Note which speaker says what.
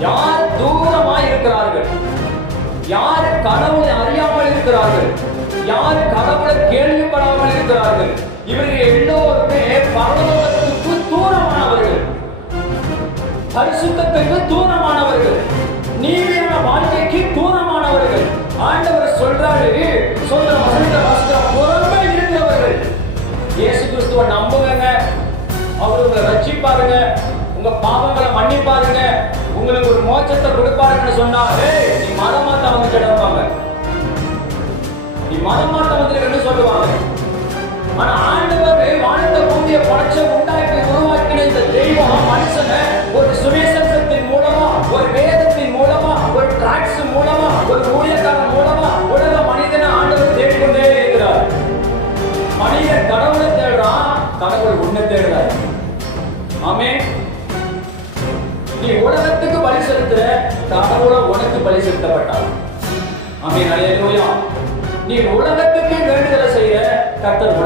Speaker 1: யார் தூரமாய் இருக்கிறார்கள் யார் கடவுளை அறியாமல் இருக்கிறார்கள்? யார் கடவுளை கேள்விப்படாமல் இருக்கிறார்கள்? இவர்கள் எல்லோருமே பரலோகத்துக்கு தூரமானவர்கள். பரிசுத்தத்துக்கு தூரமானவர்கள். நீதியான வாழ்க்கைக்கு தூரமானவர்கள். ஆண்டவர் சொல்றாரு சொந்த வசந்த வாசிக்கிற இருந்தவர்கள். இயேசு கிறிஸ்துவ நம்புங்க. அவர் உங்களை ரட்சிப்பாருங்க. உங்க பாவங்களை மன்னி மோட்சத்தை சொன்னா "ஏய், நீ மதமாத்த வந்து கிடப்பாங்க. நீ மதமாத்த வந்து சொல்லுவாங்க. ஆனா ஆண்டவர் வாழ்ந்த பூமியை படைச்ச உண்டாக்கி உருவாக்கின இந்த தெய்வம் மனுஷனை ஒரு சுவிசேஷத்தின் மூலமா ஒரு வேதத்தின் மூலமா ஒரு டிராக்ஸ் மூலமா ஒரு ஊழியக்காரன் மூலமா உலக மனிதனை ஆண்டவர் தேடிக்கொண்டே இருக்கிறார். மனிதன் கடவுளை தேடுறான் கடவுள் உன்னை தேடுறார். ஆமே கடவுளை உனக்கு பலி செலுத்தப்பட்டார். அமீன் நல்ல நீ உலகத்துக்கு வேண்டுதலை செய்ய கத்தர்